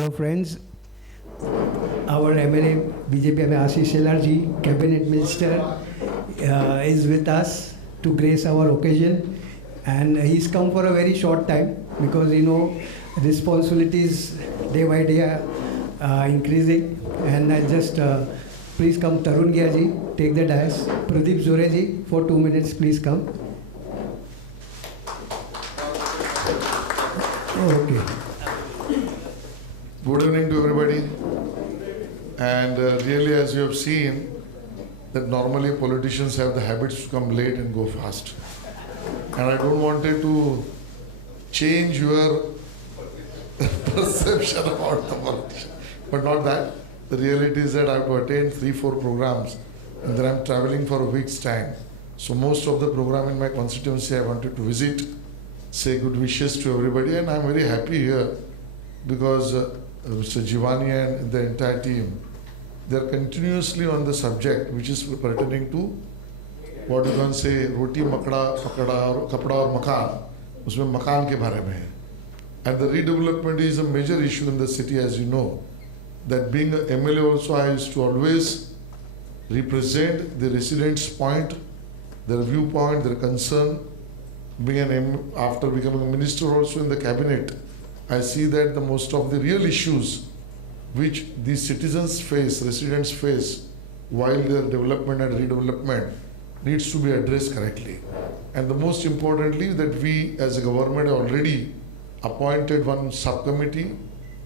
Hello friends, our MLA BJP Ashish Shelarji, Cabinet Minister, is with us to grace our occasion, and he's come for a very short time because responsibilities day by day are increasing. And I just please come Tarun Gia ji, take the dais. Pradeep Zore ji for 2 minutes, please come. Okay. Good evening to everybody. And really, as you have seen, that normally politicians have the habits to come late and go fast. And I don't wanted to change your perception about the politician. But not that. The reality is that I have to attend 3-4 programs and then I'm traveling for a week's time. So most of the program in my constituency I wanted to visit, say good wishes to everybody, and I'm very happy here because Mr. Jivani and the entire team, they're continuously on the subject which is pertaining to what you can say roti makda pakada kapda aur makan, usme makan ke bare mein hai. And the redevelopment is a major issue in the city, as you know. That being an MLA also, I used to always represent the residents' point, their viewpoint, their concern. Being after becoming a minister also in the cabinet, I see that the most of the real issues which the citizens face, residents face, while their development and redevelopment needs to be addressed correctly. And the most importantly, that we as a government have already appointed one subcommittee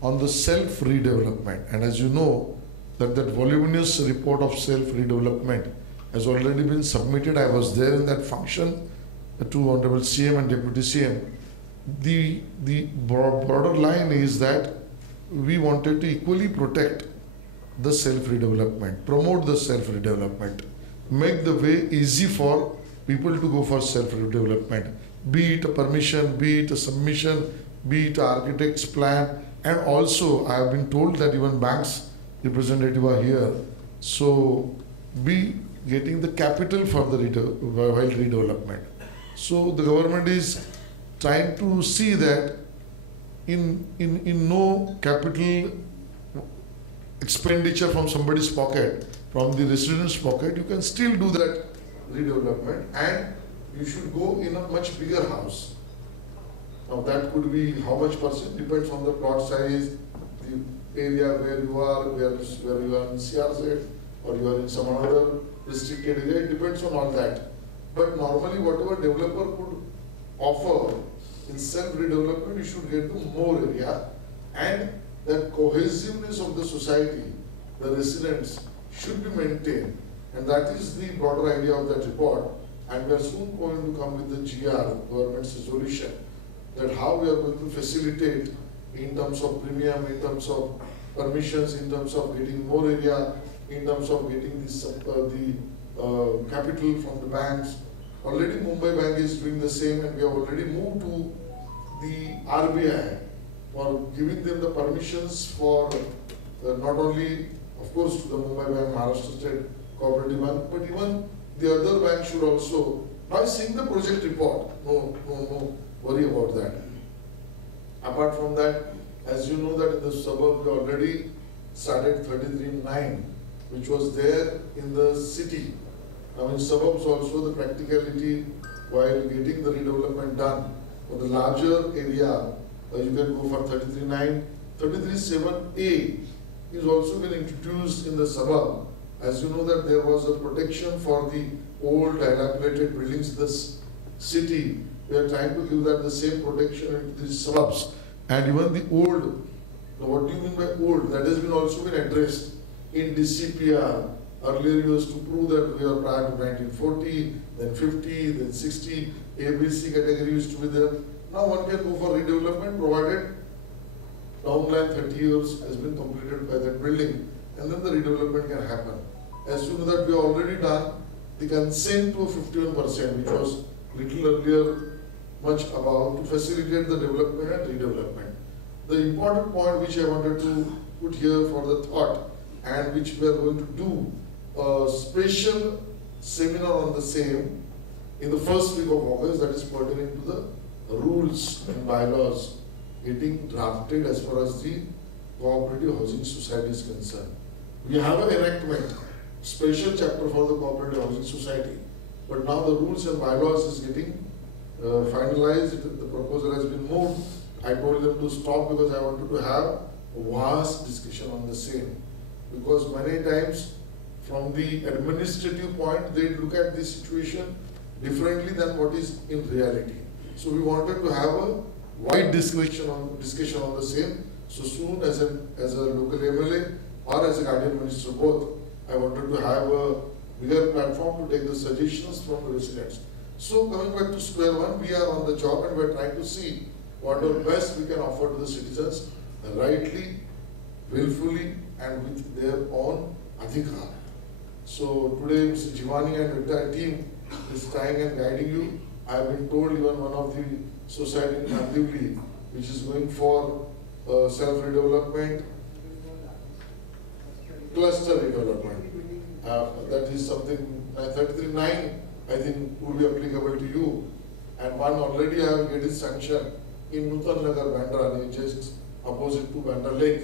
on the self-redevelopment. And as you know, that voluminous report of self-redevelopment has already been submitted. I was there in that function to Honorable CM and Deputy CM. The broader line is that we wanted to equally protect the self-redevelopment, promote the self-redevelopment, make the way easy for people to go for self-redevelopment, be it a permission, be it a submission, be it an architect's plan. And also, I have been told that even banks representative are here. So, be getting the capital for the while redevelopment. So, the government is trying to see that in no capital expenditure from somebody's pocket, from the resident's pocket, you can still do that redevelopment, and you should go in a much bigger house. Now that could be how much percent, depends on the plot size, the area where you are, where you are in CRZ or you are in some other restricted area, it depends on all that. But normally whatever developer could offer in self-redevelopment, you should get to more area, and that cohesiveness of the society, the residents should be maintained, and that is the broader idea of that report. And we are soon going to come with the GR, government's resolution, that how we are going to facilitate in terms of premium, in terms of permissions, in terms of getting more area, in terms of getting the capital from the banks. Already Mumbai Bank is doing the same, and we have already moved to the RBI for giving them the permissions for not only, of course, to the Mumbai Bank, Maharashtra State Cooperative Bank, but even the other banks should also, by seeing the project report, no worry about that. Apart from that, as you know that in the suburb we already started 33-9, which was there in the city. Now in suburbs also the practicality while getting the redevelopment done for the larger area, you can go for 33-9. 33-7A is also been introduced in the suburb. As you know that there was a protection for the old dilapidated buildings in this city. We are trying to give that the same protection in these suburbs. And even the old, now what do you mean by old? That has been also been addressed in DCPR. Earlier you used to prove that we are prior to 1940, then 50, then 60, ABC category used to be there. Now one can go for redevelopment provided down line 30 years has been completed by that building, and then the redevelopment can happen. As you know that we have already done the consent to 51%, which was little earlier much about to facilitate the development and redevelopment. The important point which I wanted to put here for the thought, and which we are going to do a special seminar on the same in the first week of August, that is pertaining to the rules and bylaws getting drafted as far as the cooperative housing society is concerned. We have an enactment, special chapter for the cooperative housing society, but now the rules and bylaws is getting finalized, the proposal has been moved. I told them to stop because I wanted to have a vast discussion on the same. Because many times from the administrative point, they look at the situation differently than what is in reality. So we wanted to have a wide discussion on the same. So soon as a local MLA or as a guardian minister both, I wanted to have a bigger platform to take the suggestions from the residents. So coming back to square one, we are on the job and we are trying to see what are best we can offer to the citizens rightly, willfully and with their own adhikar. So today Mr. Jivani and entire team is trying and guiding you. I have been told even one of the society in Nandivli, which is going for self-redevelopment, cluster redevelopment. That is something 33-9 I think would be applicable to you. And one already I have get sanction in Nutan Nagar, Bandra, just opposite to Bandra Lake.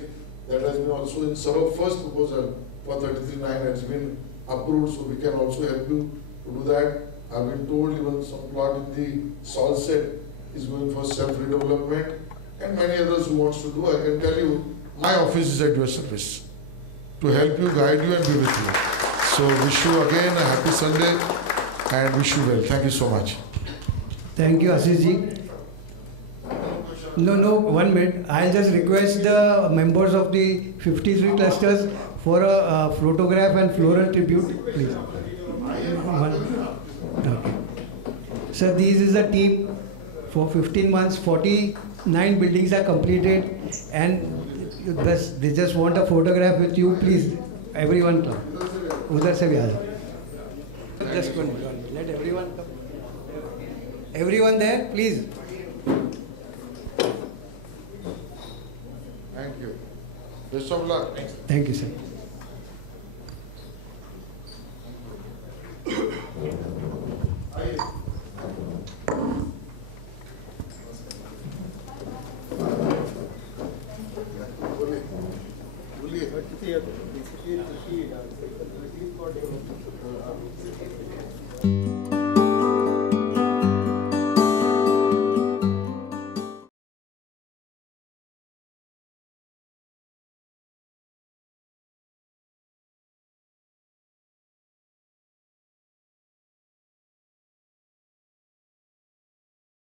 That has been also in suburb first proposal for 33-9 has been approved, so we can also help you to do that. I have been told even some plot in the salt set is going for self-redevelopment and many others who wants to do. I can tell you, my office is at your service to help you, guide you and be with you. So wish you again a happy Sunday and wish you well. Thank you so much. Thank you, Ashish ji. No, 1 minute. I'll just request the members of the 53 clusters for a photograph and floral tribute, please. Okay. So this is a team for 15 months, 49 buildings are completed and they just want a photograph with you, please. Everyone come. Udhar se bhi aa jao. Just one minute. Let everyone come. Everyone there, please. Thank you. Best of luck. Thank you, sir. बोलिए